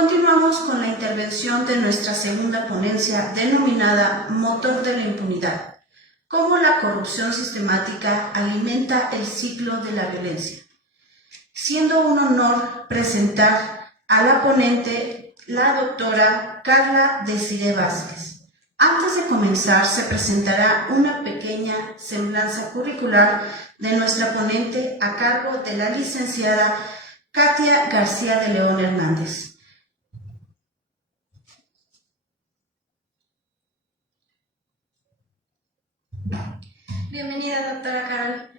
Continuamos con la intervención de nuestra segunda ponencia denominada Motor de la impunidad, cómo la corrupción sistemática alimenta el ciclo de la violencia. Siendo un honor presentar a la ponente, la doctora Carla Desiree Vázquez. Antes de comenzar, se presentará una pequeña semblanza curricular de nuestra ponente a cargo de la licenciada Katia García de León Hernández. Bienvenida, doctora Carol.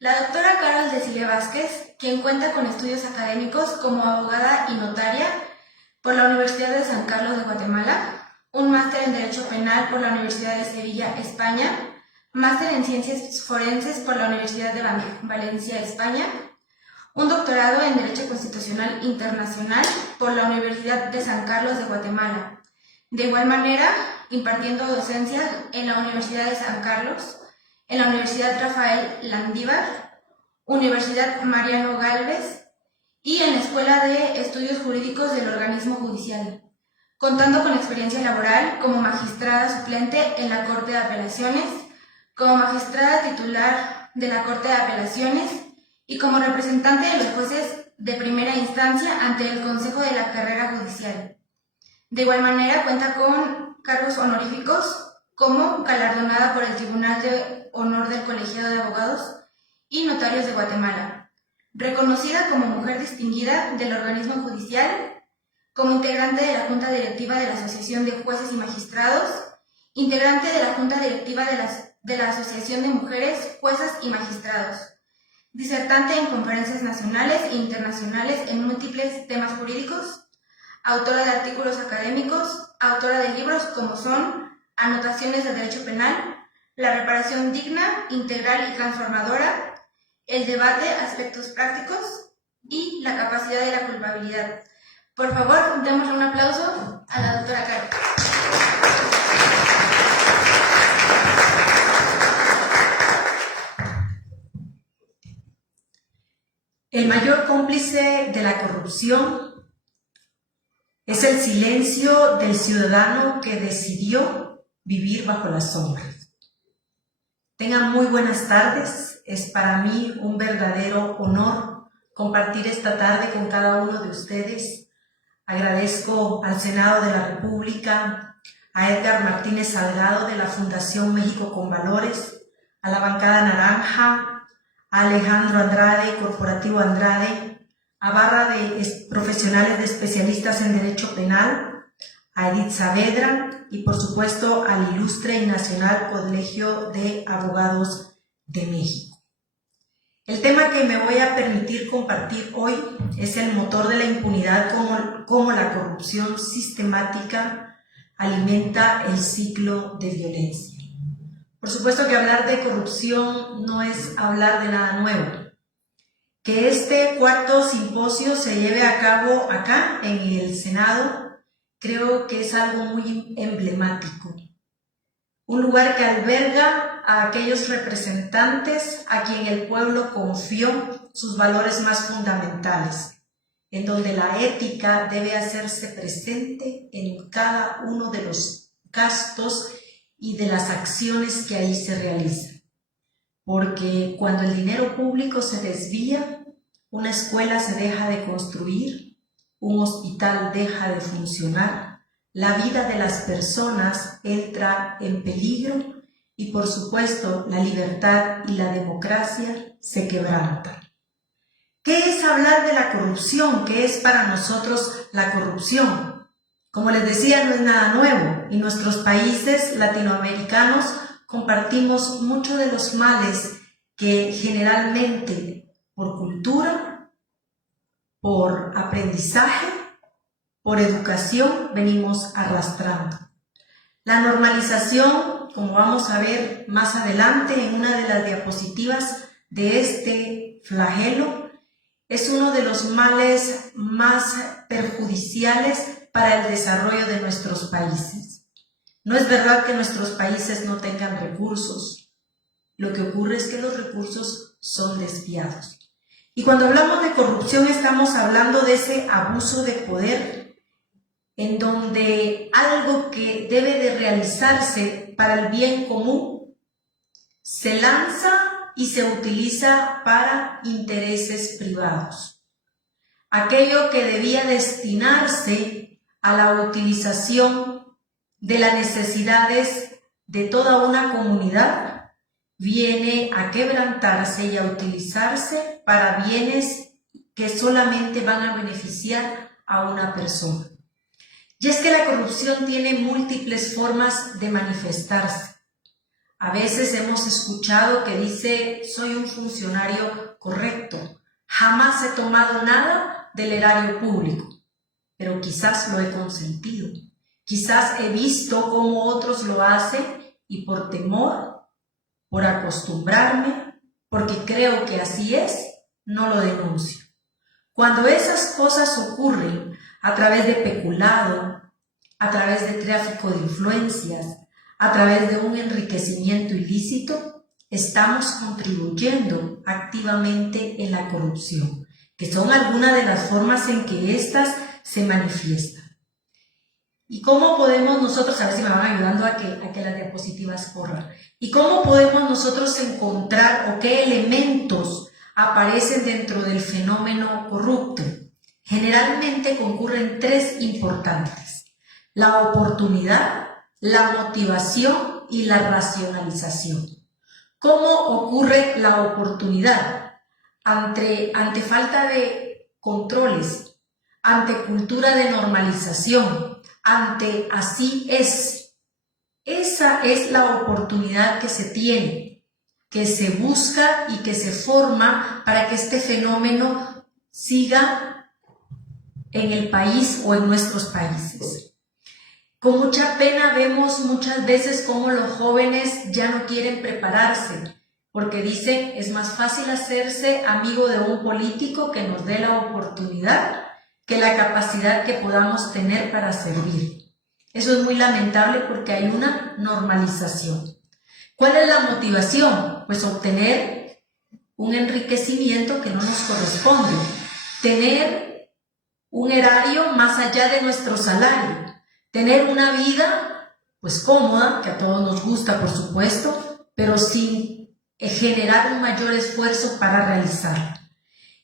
La doctora Carol Desiree Vázquez, quien cuenta con estudios académicos como abogada y notaria por la Universidad de San Carlos de Guatemala, un máster en Derecho Penal por la Universidad de Sevilla, España, máster en Ciencias Forenses por la Universidad de Valencia, España, un doctorado en Derecho Constitucional Internacional por la Universidad de San Carlos de Guatemala. De igual manera, impartiendo docencia en la Universidad de San Carlos, en la Universidad Rafael Landívar, Universidad Mariano Gálvez y en la Escuela de Estudios Jurídicos del Organismo Judicial, contando con experiencia laboral como magistrada suplente en la Corte de Apelaciones, como magistrada titular de la Corte de Apelaciones y como representante de los jueces de primera instancia ante el Consejo de la Carrera Judicial. De igual manera cuenta con cargos honoríficos como galardonada por el Tribunal de Honor del Colegiado de Abogados y Notarios de Guatemala, reconocida como mujer distinguida del organismo judicial, como integrante de la Junta Directiva de la Asociación de Jueces y Magistrados, integrante de la Junta Directiva de la Asociación de Mujeres, Juezas y Magistrados, disertante en conferencias nacionales e internacionales en múltiples temas jurídicos, autora de artículos académicos, autora de libros como son Anotaciones de Derecho Penal, La reparación digna, integral y transformadora, el debate, aspectos prácticos y la capacidad de la culpabilidad. Por favor, démosle un aplauso a la doctora Carol. El mayor cómplice de la corrupción es el silencio del ciudadano que decidió vivir bajo las sombras. Tengan muy buenas tardes. Es para mí un verdadero honor compartir esta tarde con cada uno de ustedes. Agradezco al Senado de la República, a Edgar Martínez Salgado de la Fundación México con Valores, a la bancada naranja, a Alejandro Andrade, Corporativo Andrade, a barra de profesionales de especialistas en Derecho Penal, a Edith Saavedra y por supuesto al ilustre y nacional Colegio de Abogados de México. El tema que me voy a permitir compartir hoy es el motor de la impunidad, cómo la corrupción sistemática alimenta el ciclo de violencia. Por supuesto que hablar de corrupción no es hablar de nada nuevo. Que este cuarto simposio se lleve a cabo acá en el Senado, creo que es algo muy emblemático. Un lugar que alberga a aquellos representantes a quien el pueblo confió sus valores más fundamentales, en donde la ética debe hacerse presente en cada uno de los gastos y de las acciones que ahí se realizan. Porque cuando el dinero público se desvía, una escuela se deja de construir, un hospital deja de funcionar, la vida de las personas entra en peligro y, por supuesto, la libertad y la democracia se quebrantan. ¿Qué es hablar de la corrupción? ¿Qué es para nosotros la corrupción? Como les decía, no es nada nuevo y nuestros países latinoamericanos compartimos muchos de los males que generalmente por cultura, por aprendizaje, por educación venimos arrastrando. La normalización, como vamos a ver más adelante en una de las diapositivas de este flagelo, es uno de los males más perjudiciales para el desarrollo de nuestros países. No es verdad que nuestros países no tengan recursos. Lo que ocurre es que los recursos son desviados. Y cuando hablamos de corrupción estamos hablando de ese abuso de poder en donde algo que debe de realizarse para el bien común se lanza y se utiliza para intereses privados. Aquello que debía destinarse a la utilización de las necesidades de toda una comunidad viene a quebrantarse y a utilizarse para bienes que solamente van a beneficiar a una persona. Y es que la corrupción tiene múltiples formas de manifestarse. A veces hemos escuchado que dice: soy un funcionario correcto, jamás he tomado nada del erario público, pero quizás lo he consentido, quizás he visto cómo otros lo hacen y por temor, por acostumbrarme, porque creo que así es, no lo denuncio. Cuando esas cosas ocurren a través de peculado, a través de tráfico de influencias, a través de un enriquecimiento ilícito, estamos contribuyendo activamente en la corrupción, que son algunas de las formas en que éstas se manifiestan. ¿Y cómo podemos nosotros, a ver si me van ayudando a que las diapositivas corran, y cómo podemos nosotros encontrar o qué elementos aparecen dentro del fenómeno corrupto? Generalmente concurren tres importantes: la oportunidad, la motivación y la racionalización. ¿Cómo ocurre la oportunidad? Ante falta de controles, ante cultura de normalización, ante así es. Esa es la oportunidad que se tiene, que se busca y que se forma para que este fenómeno siga en el país o en nuestros países. Con mucha pena vemos muchas veces cómo los jóvenes ya no quieren prepararse, porque dicen: es más fácil hacerse amigo de un político que nos dé la oportunidad que la capacidad que podamos tener para servir. Eso es muy lamentable porque hay una normalización. ¿Cuál es la motivación? Pues obtener un enriquecimiento que no nos corresponde, tener un erario más allá de nuestro salario, tener una vida pues cómoda, que a todos nos gusta por supuesto, pero sin generar un mayor esfuerzo para realizarla.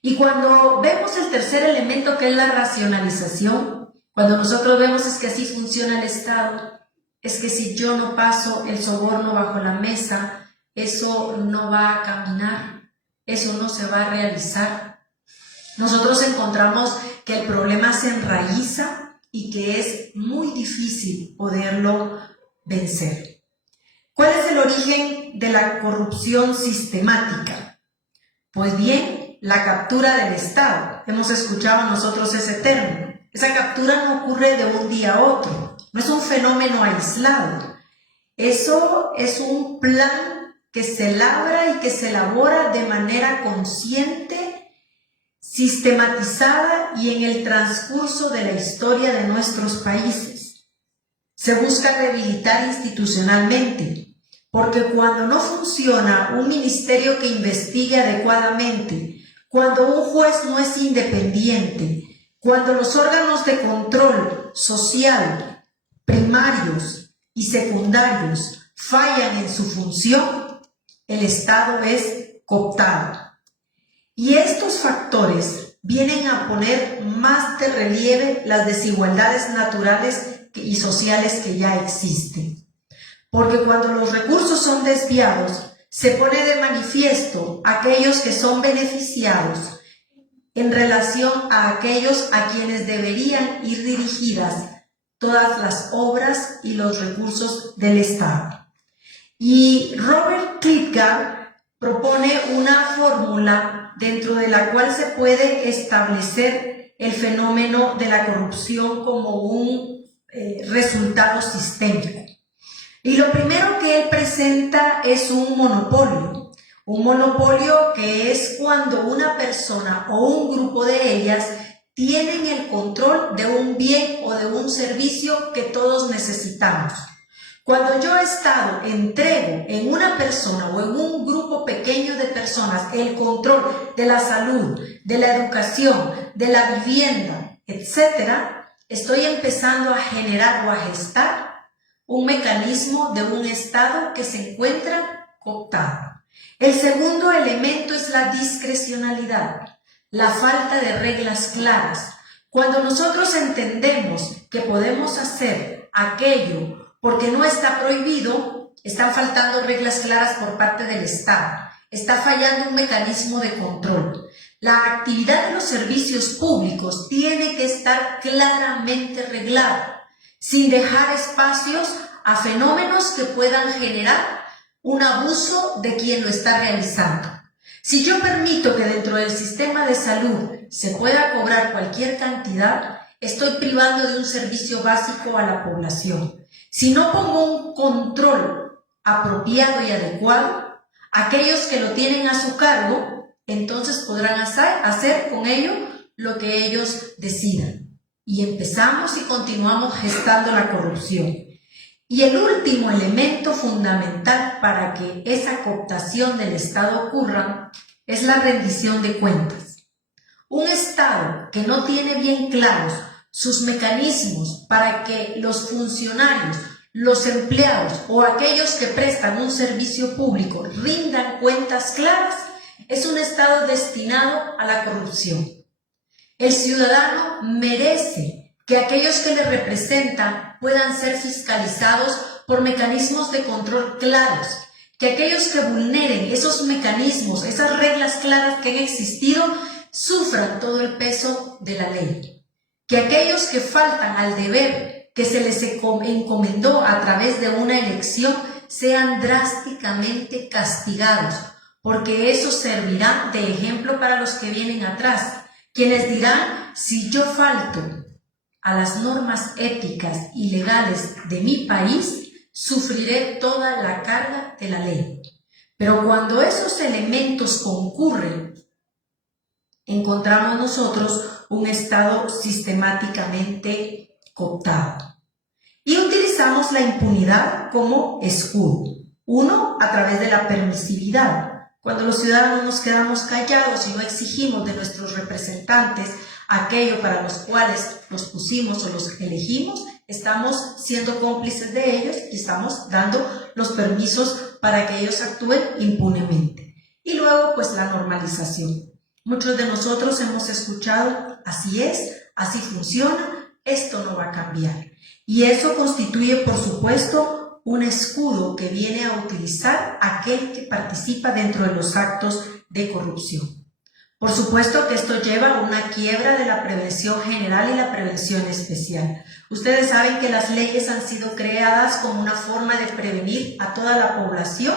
Y cuando vemos el tercer elemento, que es la racionalización, cuando nosotros vemos es que así funciona el Estado, es que si yo no paso el soborno bajo la mesa, eso no va a caminar, eso no se va a realizar. Nosotros encontramos que el problema se enraiza y que es muy difícil poderlo vencer. ¿Cuál es el origen de la corrupción sistemática? Pues bien, la captura del Estado. Hemos escuchado nosotros ese término. Esa captura no ocurre de un día a otro, no es un fenómeno aislado. Eso es un plan que se labra y que se elabora de manera consciente, sistematizada y en el transcurso de la historia de nuestros países. Se busca debilitar institucionalmente, porque cuando no funciona un ministerio que investigue adecuadamente, cuando un juez no es independiente, cuando los órganos de control social, primarios y secundarios, fallan en su función, el Estado es cooptado. Y estos factores vienen a poner más de relieve las desigualdades naturales y sociales que ya existen. Porque cuando los recursos son desviados, se pone de manifiesto aquellos que son beneficiados en relación a aquellos a quienes deberían ir dirigidas todas las obras y los recursos del Estado. Y Robert Klitgard propone una fórmula dentro de la cual se puede establecer el fenómeno de la corrupción como un resultado sistémico. Y lo primero que él presenta es un monopolio que es cuando una persona o un grupo de ellas tienen el control de un bien o de un servicio que todos necesitamos. Cuando yo, Estado, entrego en una persona o en un grupo pequeño de personas el control de la salud, de la educación, de la vivienda, etc., estoy empezando a generar o a gestar un mecanismo de un Estado que se encuentra cooptado. El segundo elemento es la discrecionalidad, la falta de reglas claras. Cuando nosotros entendemos que podemos hacer aquello porque no está prohibido, están faltando reglas claras por parte del Estado. Está fallando un mecanismo de control. La actividad de los servicios públicos tiene que estar claramente reglada, sin dejar espacios a fenómenos que puedan generar un abuso de quien lo está realizando. Si yo permito que dentro del sistema de salud se pueda cobrar cualquier cantidad, estoy privando de un servicio básico a la población. Si no pongo un control apropiado y adecuado, aquellos que lo tienen a su cargo, entonces podrán hacer con ello lo que ellos decidan. Y empezamos y continuamos gestando la corrupción. Y el último elemento fundamental para que esa cooptación del Estado ocurra es la rendición de cuentas. Un Estado que no tiene bien claros sus mecanismos para que los funcionarios, los empleados o aquellos que prestan un servicio público rindan cuentas claras, es un Estado destinado a la corrupción. El ciudadano merece que aquellos que le representan puedan ser fiscalizados por mecanismos de control claros, que aquellos que vulneren esos mecanismos, esas reglas claras que han existido, sufran todo el peso de la ley, que aquellos que faltan al deber que se les encomendó a través de una elección sean drásticamente castigados, porque eso servirá de ejemplo para los que vienen atrás, quienes dirán: si yo falto a las normas éticas y legales de mi país, sufriré toda la carga de la ley. Pero cuando esos elementos concurren, encontramos nosotros un Estado sistemáticamente cooptado. Y utilizamos la impunidad como escudo. Uno, a través de la permisividad. Cuando los ciudadanos nos quedamos callados y no exigimos de nuestros representantes aquello para los cuales los pusimos o los elegimos, estamos siendo cómplices de ellos y estamos dando los permisos para que ellos actúen impunemente. Y luego, pues, la normalización. Muchos de nosotros hemos escuchado: así es, así funciona, esto no va a cambiar. Y eso constituye, por supuesto, un escudo que viene a utilizar aquel que participa dentro de los actos de corrupción. Por supuesto que esto lleva a una quiebra de la prevención general y la prevención especial. Ustedes saben que las leyes han sido creadas como una forma de prevenir a toda la población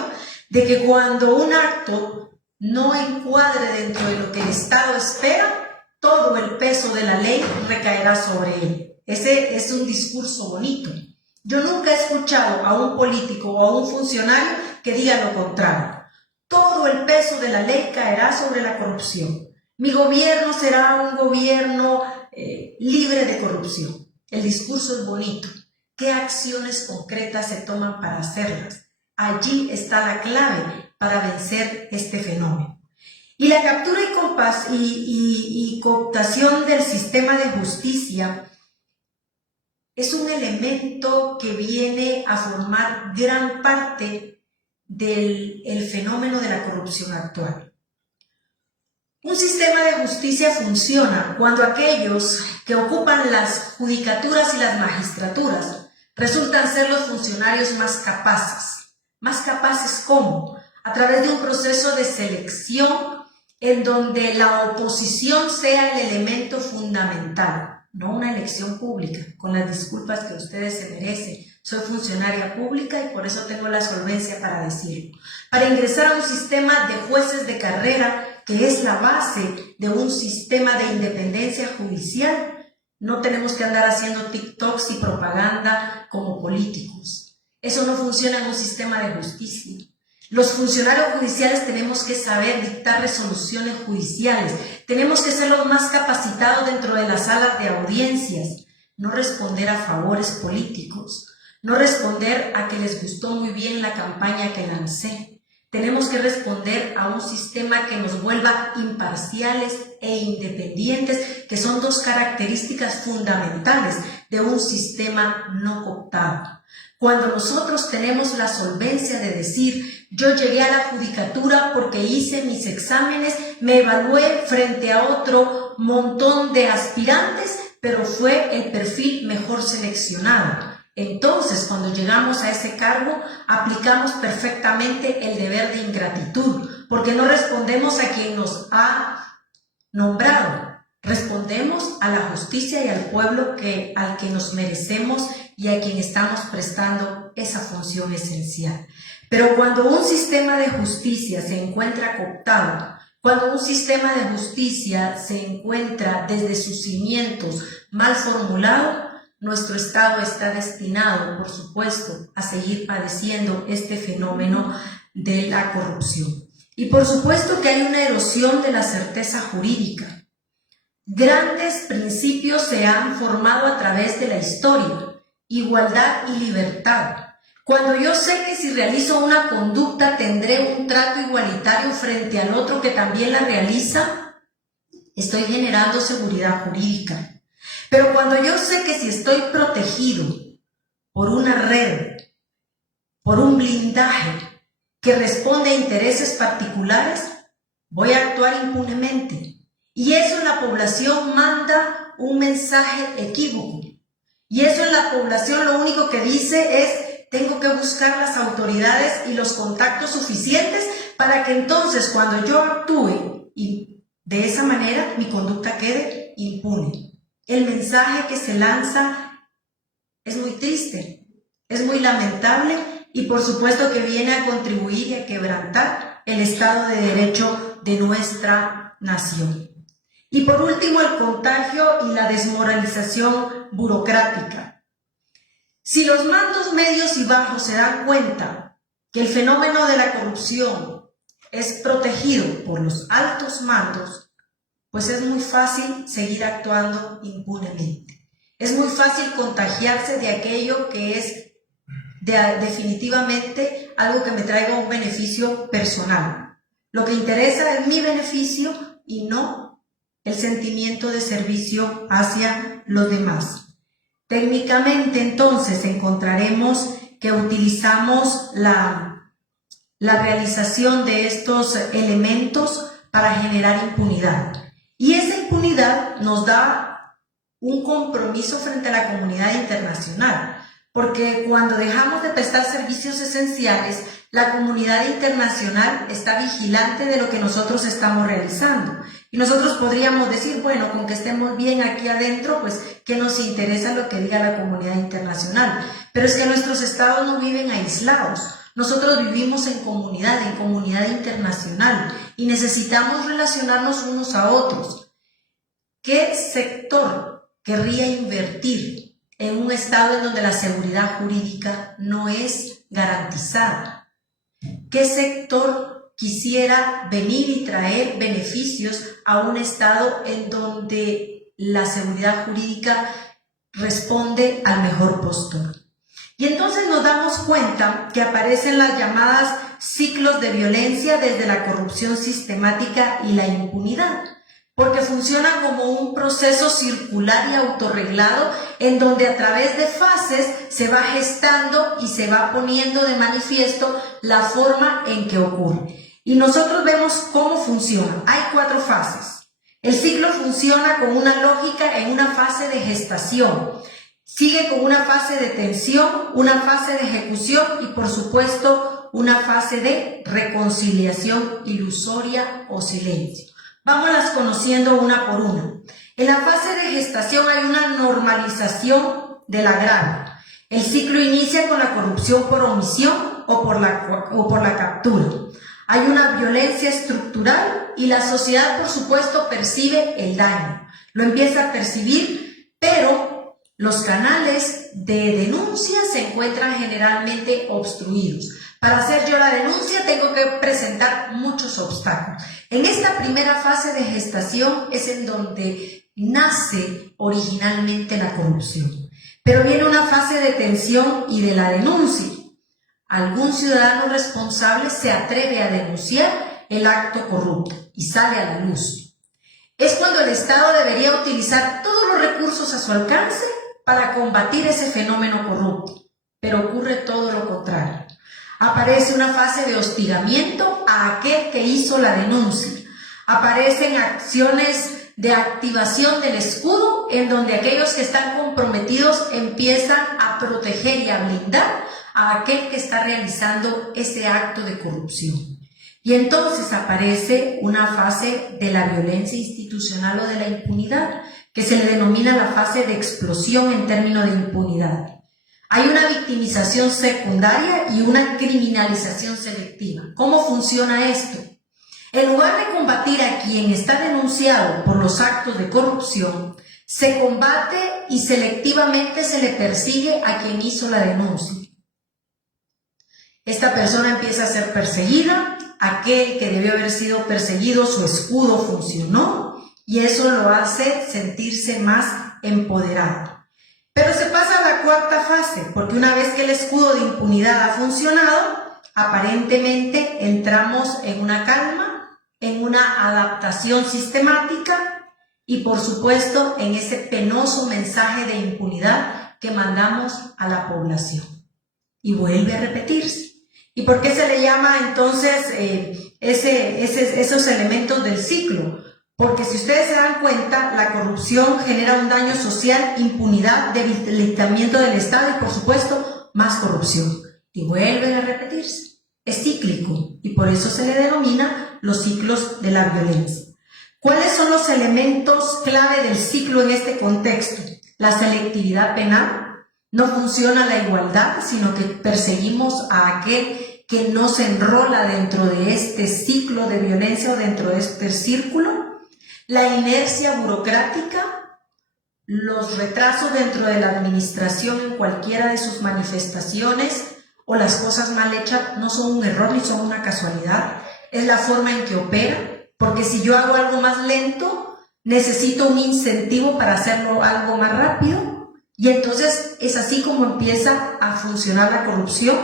de que cuando un acto no encuadre dentro de lo que el Estado espera, todo el peso de la ley recaerá sobre él. Ese es un discurso bonito. Yo nunca he escuchado a un político o a un funcionario que diga lo contrario. Todo el peso de la ley caerá sobre la corrupción. Mi gobierno será un gobierno libre de corrupción. El discurso es bonito. ¿Qué acciones concretas se toman para hacerlas? Allí está la clave para vencer este fenómeno. Y la captura y cooptación del sistema de justicia es un elemento que viene a formar gran parte del fenómeno de la corrupción actual. Un sistema de justicia funciona cuando aquellos que ocupan las judicaturas y las magistraturas resultan ser los funcionarios más capaces. ¿Más capaces cómo? A través de un proceso de selección en donde la oposición sea el elemento fundamental, no una elección pública, con las disculpas que ustedes se merecen. Soy funcionaria pública y por eso tengo la solvencia para decirlo. Para ingresar a un sistema de jueces de carrera, que es la base de un sistema de independencia judicial, no tenemos que andar haciendo TikToks y propaganda como políticos. Eso no funciona en un sistema de justicia. Los funcionarios judiciales tenemos que saber dictar resoluciones judiciales, tenemos que ser los más capacitados dentro de las salas de audiencias, no responder a favores políticos, no responder a que les gustó muy bien la campaña que lancé. Tenemos que responder a un sistema que nos vuelva imparciales e independientes, que son dos características fundamentales de un sistema no cooptado. Cuando nosotros tenemos la solvencia de decir, yo llegué a la judicatura porque hice mis exámenes, me evalué frente a otro montón de aspirantes, pero fue el perfil mejor seleccionado. Entonces, cuando llegamos a ese cargo, aplicamos perfectamente el deber de ingratitud, porque no respondemos a quien nos ha nombrado, respondemos a la justicia y al pueblo al que nos merecemos y a quien estamos prestando esa función esencial. Pero cuando un sistema de justicia se encuentra cooptado, cuando un sistema de justicia se encuentra desde sus cimientos mal formulado, nuestro Estado está destinado, por supuesto, a seguir padeciendo este fenómeno de la corrupción. Y por supuesto que hay una erosión de la certeza jurídica. Grandes principios se han formado a través de la historia: igualdad y libertad. Cuando yo sé que si realizo una conducta tendré un trato igualitario frente al otro que también la realiza, estoy generando seguridad jurídica. Pero cuando yo sé que si estoy protegido por una red, por un blindaje que responde a intereses particulares, voy a actuar impunemente. Y eso en la población manda un mensaje equívoco. Y eso en la población lo único que dice es: tengo que buscar las autoridades y los contactos suficientes para que entonces cuando yo actúe y de esa manera mi conducta quede impune. El mensaje que se lanza es muy triste, es muy lamentable y por supuesto que viene a contribuir y a quebrantar el Estado de Derecho de nuestra nación. Y por último, el contagio y la desmoralización burocrática. Si los mandos medios y bajos se dan cuenta que el fenómeno de la corrupción es protegido por los altos mandos, pues es muy fácil seguir actuando impunemente. Es muy fácil contagiarse de aquello que es definitivamente algo que me traiga un beneficio personal. Lo que interesa es mi beneficio y no el sentimiento de servicio hacia los demás. Técnicamente, entonces, encontraremos que utilizamos la realización de estos elementos para generar impunidad. Y esa impunidad nos da un compromiso frente a la comunidad internacional, porque cuando dejamos de prestar servicios esenciales, la comunidad internacional está vigilante de lo que nosotros estamos realizando. Y nosotros podríamos decir, bueno, con que estemos bien aquí adentro, pues, ¿qué nos interesa lo que diga la comunidad internacional? Pero es que nuestros estados no viven aislados. Nosotros vivimos en comunidad internacional y necesitamos relacionarnos unos a otros. ¿Qué sector querría invertir en un estado en donde la seguridad jurídica no es garantizada? ¿Qué sector quisiera venir y traer beneficios a un estado en donde la seguridad jurídica responde al mejor postor? Y entonces nos damos cuenta que aparecen las llamadas ciclos de violencia desde la corrupción sistemática y la impunidad, porque funcionan como un proceso circular y autorreglado en donde a través de fases se va gestando y se va poniendo de manifiesto la forma en que ocurre. Y nosotros vemos cómo funciona. Hay 4 fases. El ciclo funciona con una lógica en una fase de gestación. Sigue con una fase de tensión, una fase de ejecución y, por supuesto, una fase de reconciliación ilusoria o silencio. Vámonos conociendo una por una. En la fase de gestación hay una normalización del agravio. El ciclo inicia con la corrupción por omisión o por la captura. Hay una violencia estructural y la sociedad, por supuesto, percibe el daño. Lo empieza a percibir, pero los canales de denuncia se encuentran generalmente obstruidos. Para hacer yo la denuncia tengo que presentar muchos obstáculos. En esta primera fase de gestación es en donde nace originalmente la corrupción. Pero viene una fase de tensión y de la denuncia. algún ciudadano responsable se atreve a denunciar el acto corrupto y sale a la luz. Es cuando el Estado debería utilizar todos los recursos a su alcance para combatir ese fenómeno corrupto, pero ocurre todo lo contrario. Aparece una fase de hostigamiento a aquel que hizo la denuncia. Aparecen acciones de activación del escudo en donde aquellos que están comprometidos empiezan a proteger y a blindar a aquel que está realizando ese acto de corrupción. Y entonces aparece una fase de la violencia institucional o de la impunidad, que se le denomina la fase de explosión en términos de impunidad. Hay una victimización secundaria y una criminalización selectiva. ¿Cómo funciona esto? En lugar de combatir a quien está denunciado por los actos de corrupción, se combate y selectivamente se le persigue a quien hizo la denuncia. Esta persona empieza a ser perseguida, aquel que debió haber sido perseguido, su escudo funcionó y eso lo hace sentirse más empoderado. Pero se pasa a la cuarta fase, porque una vez que el escudo de impunidad ha funcionado, aparentemente entramos en una calma, en una adaptación sistemática y por supuesto en ese penoso mensaje de impunidad que mandamos a la población. Y vuelve a repetirse. ¿Y por qué se le llama entonces esos elementos del ciclo? Porque si ustedes se dan cuenta, la corrupción genera un daño social, impunidad, debilitamiento del Estado y por supuesto más corrupción. Y vuelven a repetirse. Es cíclico y por eso se le denomina los ciclos de la violencia. ¿Cuáles son los elementos clave del ciclo en este contexto? La selectividad penal. No funciona la igualdad, sino que perseguimos a aquel que no se enrola dentro de este ciclo de violencia o dentro de este círculo. La inercia burocrática, los retrasos dentro de la administración en cualquiera de sus manifestaciones o las cosas mal hechas no son un error ni son una casualidad, es la forma en que opera, porque si yo hago algo más lento, necesito un incentivo para hacerlo algo más rápido y entonces es así como empieza a funcionar la corrupción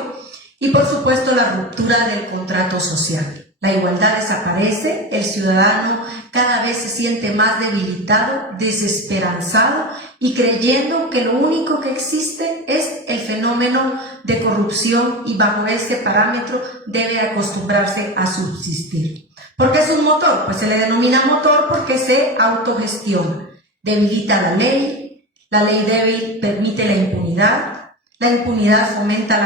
y por supuesto la ruptura del contrato social. La igualdad desaparece, el ciudadano cada vez se siente más debilitado, desesperanzado y creyendo que lo único que existe es el fenómeno de corrupción y bajo este parámetro debe acostumbrarse a subsistir. ¿Por qué es un motor? Pues se le denomina motor porque se autogestiona, debilita la ley débil permite la impunidad fomenta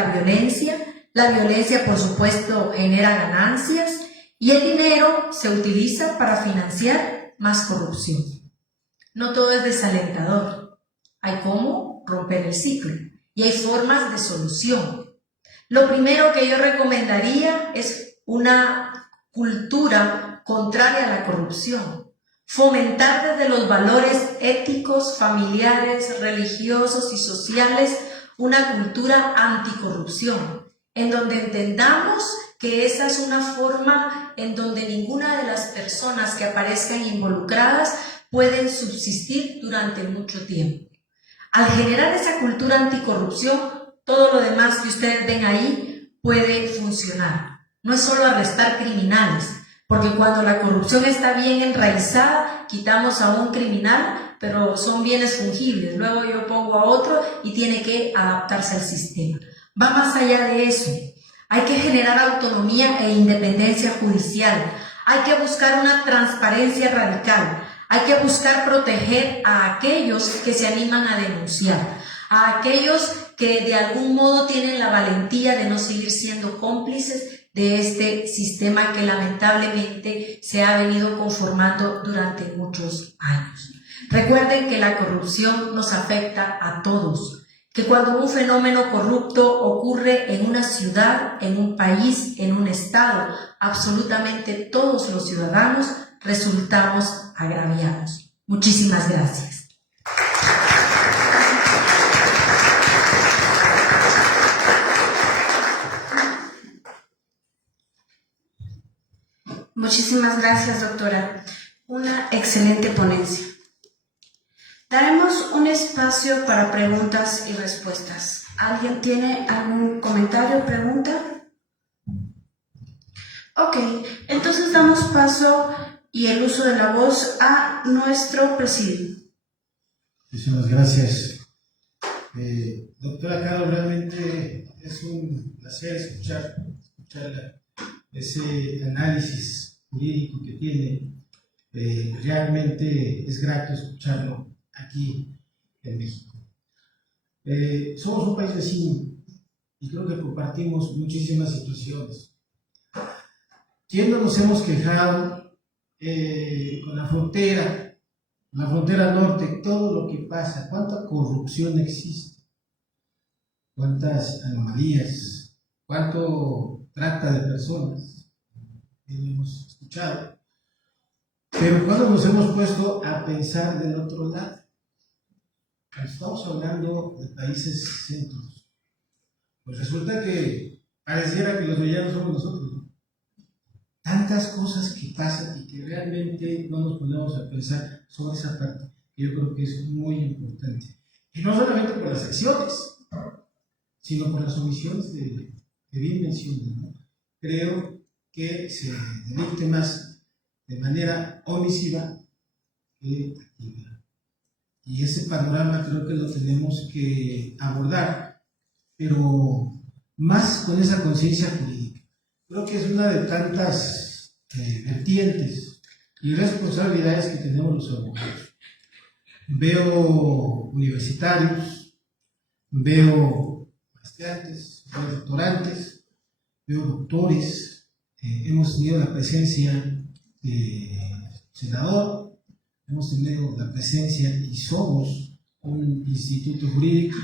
la violencia por supuesto genera ganancias y el dinero se utiliza para financiar más corrupción. No todo es desalentador, hay cómo romper el ciclo y hay formas de solución. Lo primero que yo recomendaría es una cultura contraria a la corrupción. Fomentar desde los valores éticos, familiares, religiosos y sociales una cultura anticorrupción, en donde entendamos que esa es una forma en donde ninguna de las personas que aparezcan involucradas pueden subsistir durante mucho tiempo. Al generar esa cultura anticorrupción, todo lo demás que ustedes ven ahí puede funcionar. No es solo arrestar criminales, porque cuando la corrupción está bien enraizada, quitamos a un criminal, pero son bienes fungibles. Luego yo pongo a otro y tiene que adaptarse al sistema. Va más allá de eso. Hay que generar autonomía e independencia judicial. Hay que buscar una transparencia radical. Hay que buscar proteger a aquellos que se animan a denunciar, a aquellos que de algún modo tienen la valentía de no seguir siendo cómplices de este sistema que lamentablemente se ha venido conformando durante muchos años. Recuerden que la corrupción nos afecta a todos, que cuando un fenómeno corrupto ocurre en una ciudad, en un país, en un estado, absolutamente todos los ciudadanos resultamos agraviados. Muchísimas gracias. Muchísimas gracias, doctora. Una excelente ponencia. Daremos un espacio para preguntas y respuestas. ¿Alguien tiene algún comentario, pregunta? Ok, entonces damos paso y el uso de la voz a nuestro presidio. Muchísimas gracias. Doctora Caro, realmente es un placer escucharla, ese análisis jurídico que tiene. Realmente es grato escucharlo aquí en México. Somos un país vecino y creo que compartimos muchísimas situaciones. ¿Quién no nos hemos quejado con la frontera norte, todo lo que pasa, cuánta corrupción existe, cuántas anomalías, cuánto trata de personas? Hemos escuchado. Pero cuando nos hemos puesto a pensar del otro lado, estamos hablando de países centros, pues resulta que pareciera que los villanos somos nosotros, ¿no? Tantas cosas que pasan y que realmente no nos ponemos a pensar sobre esa parte, que yo creo que es muy importante. Y no solamente por las acciones, sino por las omisiones que bien mencionan, ¿no? Creo que se delicte más de manera omisiva que activa. Y ese panorama creo que lo tenemos que abordar, pero más con esa conciencia jurídica. Creo que es una de tantas vertientes y responsabilidades que tenemos los abogados. Veo universitarios, veo maestrantes, veo doctorantes, veo doctores, hemos tenido la presencia de senador, hemos tenido la presencia y somos un instituto jurídico.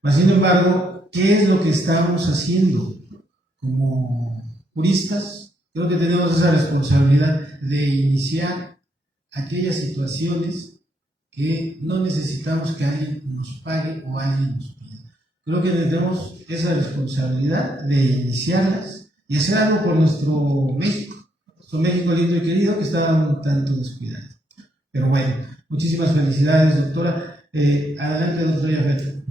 Mas, sin embargo, ¿qué es lo que estamos haciendo como juristas? Creo que tenemos esa responsabilidad de iniciar aquellas situaciones que no necesitamos que alguien nos pague o alguien nos pida. Creo que tenemos esa responsabilidad de iniciarlas y hacer algo por nuestro México lindo y querido que está un tanto descuidado. Pero bueno, muchísimas felicidades, doctora. Adelante, doctora Yafet.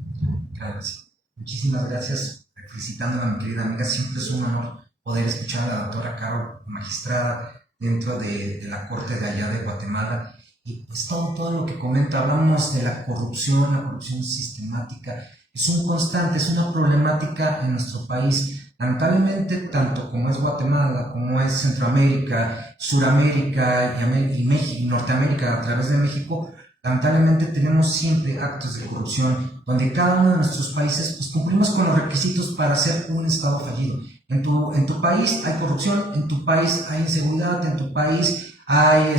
Gracias. Muchísimas gracias. Felicitando a mi querida amiga, siempre es un honor poder escuchar a la doctora Caro, magistrada dentro de la Corte de allá de Guatemala. Y pues todo lo que comenta, hablamos de la corrupción sistemática, es un constante, es una problemática en nuestro país. Lamentablemente, tanto como es Guatemala, como es Centroamérica, Suramérica y México, y Norteamérica a través de México, lamentablemente tenemos siempre actos de corrupción, donde cada uno de nuestros países pues, cumplimos con los requisitos para ser un Estado fallido. En tu país hay corrupción, en tu país hay inseguridad, en tu país hay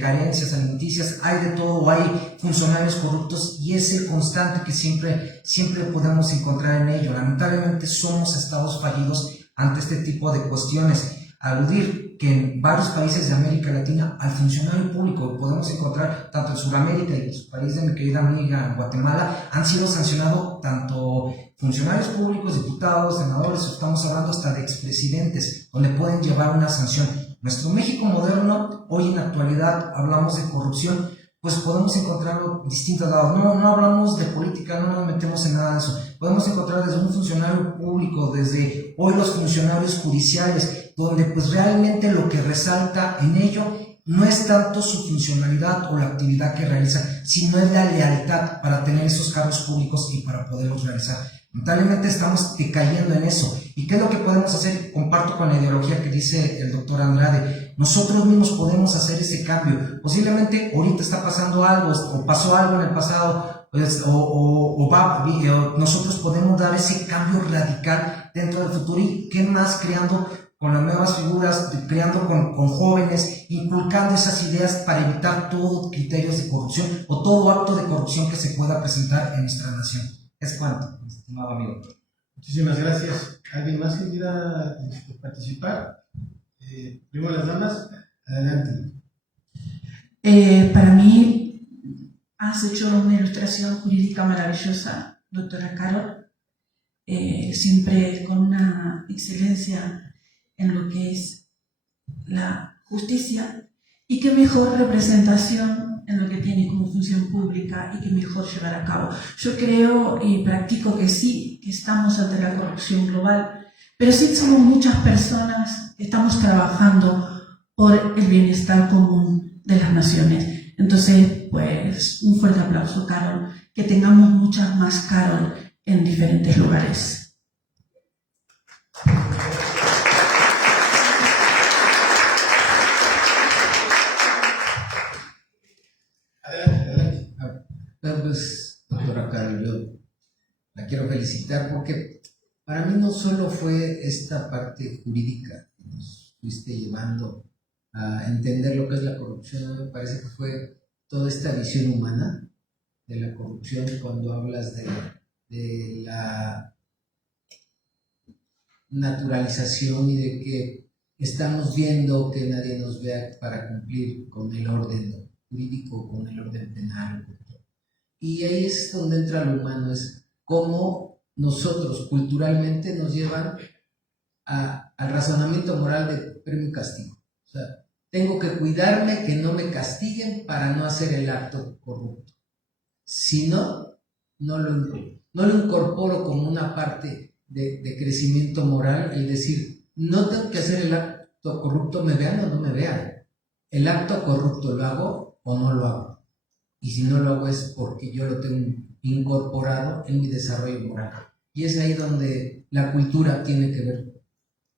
carencias alimenticias, hay de todo, hay funcionarios corruptos y es el constante que siempre podemos encontrar en ello. Lamentablemente somos estados fallidos ante este tipo de cuestiones. Aludir que en varios países de América Latina al funcionario público podemos encontrar tanto en Sudamérica y en su país de mi querida amiga Guatemala han sido sancionados tanto funcionarios públicos, diputados, senadores, estamos hablando hasta de expresidentes, donde pueden llevar una sanción. Nuestro México moderno, hoy en la actualidad hablamos de corrupción, pues podemos encontrarlo en distintos lados. No hablamos de política, no nos metemos en nada de eso. Podemos encontrar desde un funcionario público, desde hoy los funcionarios judiciales, donde pues realmente lo que resalta en ello no es tanto su funcionalidad o la actividad que realiza, sino es la lealtad para tener esos cargos públicos y para poderlos realizar. Lamentablemente estamos decayendo en eso. ¿Y qué es lo que podemos hacer? Comparto con la ideología que dice el doctor Andrade. Nosotros mismos podemos hacer ese cambio. Posiblemente ahorita está pasando algo o pasó algo en el pasado, pues, nosotros podemos dar ese cambio radical dentro del futuro y qué más creando con las nuevas figuras, creando con jóvenes, inculcando esas ideas para evitar todo criterios de corrupción o todo acto de corrupción que se pueda presentar en nuestra nación. Es cuanto, mi estimado amigo. Muchísimas gracias. ¿Alguien más que quiera participar? Primero las damas, adelante. Para mí has hecho una ilustración jurídica maravillosa, doctora Carol, siempre con una excelencia en lo que es la justicia y qué mejor representación en lo que tiene como función pública y que mejor llevar a cabo. Yo creo y practico que sí, que estamos ante la corrupción global, pero sí somos muchas personas que estamos trabajando por el bienestar común de las naciones. Entonces, pues, un fuerte aplauso, Carol, que tengamos muchas más Carol en diferentes lugares. Adelante. Pues, doctora Carol, yo la quiero felicitar porque para mí no solo fue esta parte jurídica que nos fuiste llevando a entender lo que es la corrupción, me parece que fue toda esta visión humana de la corrupción cuando hablas de la naturalización y de que estamos viendo que nadie nos vea para cumplir con el orden jurídico, con el orden penal. Y ahí es donde entra lo humano, es cómo nosotros culturalmente nos llevan al razonamiento moral de premio y castigo. O sea, tengo que cuidarme que no me castiguen para no hacer el acto corrupto. Si no, no lo incorporo como una parte de crecimiento moral, el decir, no tengo que hacer el acto corrupto, me vean o no me vean. El acto corrupto lo hago o no lo hago. Y si no lo hago es porque yo lo tengo incorporado en mi desarrollo moral. Y es ahí donde la cultura tiene que ver,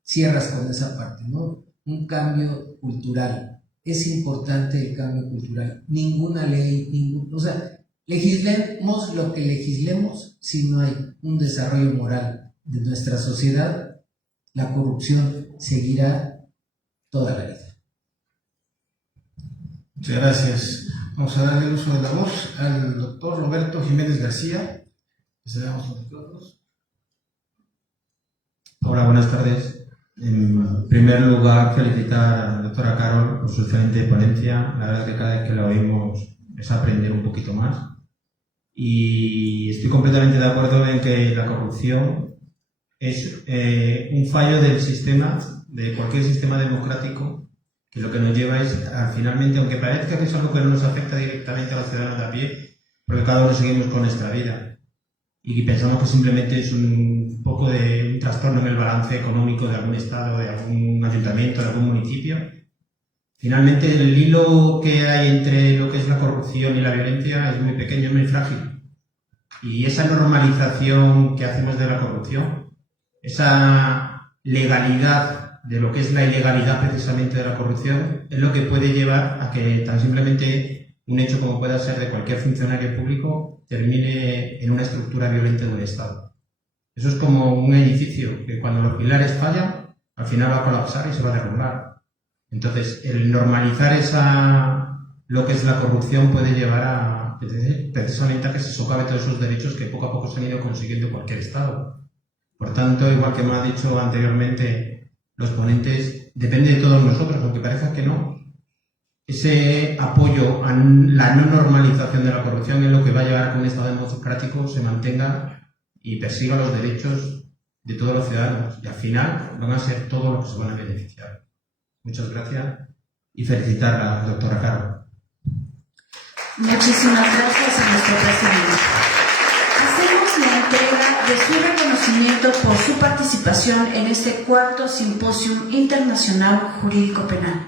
cierras con esa parte, ¿no? Un cambio cultural. Es importante el cambio cultural. Ninguna ley, o sea, legislemos lo que legislemos, si no hay un desarrollo moral de nuestra sociedad, la corrupción seguirá toda la vida. Muchas gracias. Vamos a darle el uso de la voz al doctor Roberto Jiménez García. Cedamos los micrófonos. Hola, buenas tardes. En primer lugar, felicitar a la doctora Carol por su excelente ponencia. La verdad es que cada vez que la oímos es aprender un poquito más. Y estoy completamente de acuerdo en que la corrupción es un fallo del sistema, de cualquier sistema democrático, que lo que nos lleva es, finalmente, aunque parezca que es algo que no nos afecta directamente a los ciudadanos de a pie, porque cada uno seguimos con nuestra vida. Y pensamos que simplemente es un poco de un trastorno en el balance económico de algún estado, de algún ayuntamiento, de algún municipio. Finalmente, el hilo que hay entre lo que es la corrupción y la violencia es muy pequeño, es muy frágil. Y esa normalización que hacemos de la corrupción, esa legalidad de lo que es la ilegalidad precisamente de la corrupción, es lo que puede llevar a que tan simplemente un hecho como pueda ser de cualquier funcionario público termine en una estructura violenta de un Estado. Eso es como un edificio que cuando los pilares fallan, al final va a colapsar y se va a derrumbar. Entonces, el normalizar lo que es la corrupción puede llevar a precisamente a que se socave todos esos derechos que poco a poco se han ido consiguiendo en cualquier Estado. Por tanto, igual que me ha dicho anteriormente los ponentes, depende de todos nosotros, aunque parezca que no, ese apoyo a la no normalización de la corrupción es lo que va a llevar a que un Estado democrático se mantenga y persiga los derechos de todos los ciudadanos. Y al final van a ser todos los que se van a beneficiar. Muchas gracias y felicitar a la doctora Carol. Muchísimas gracias a nuestro presidente. Hacemos la entrega de su reconocimiento por su participación en este cuarto Simposio Internacional Jurídico Penal.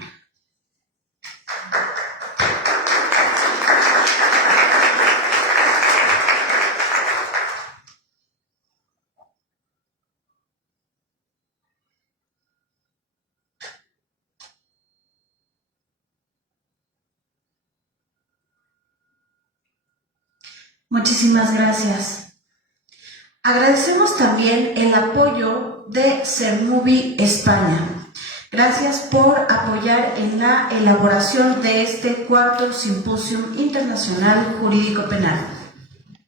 Muchísimas gracias. Agradecemos también el apoyo de Sermovi España. Gracias por apoyar en la elaboración de este cuarto Simposio Internacional Jurídico Penal.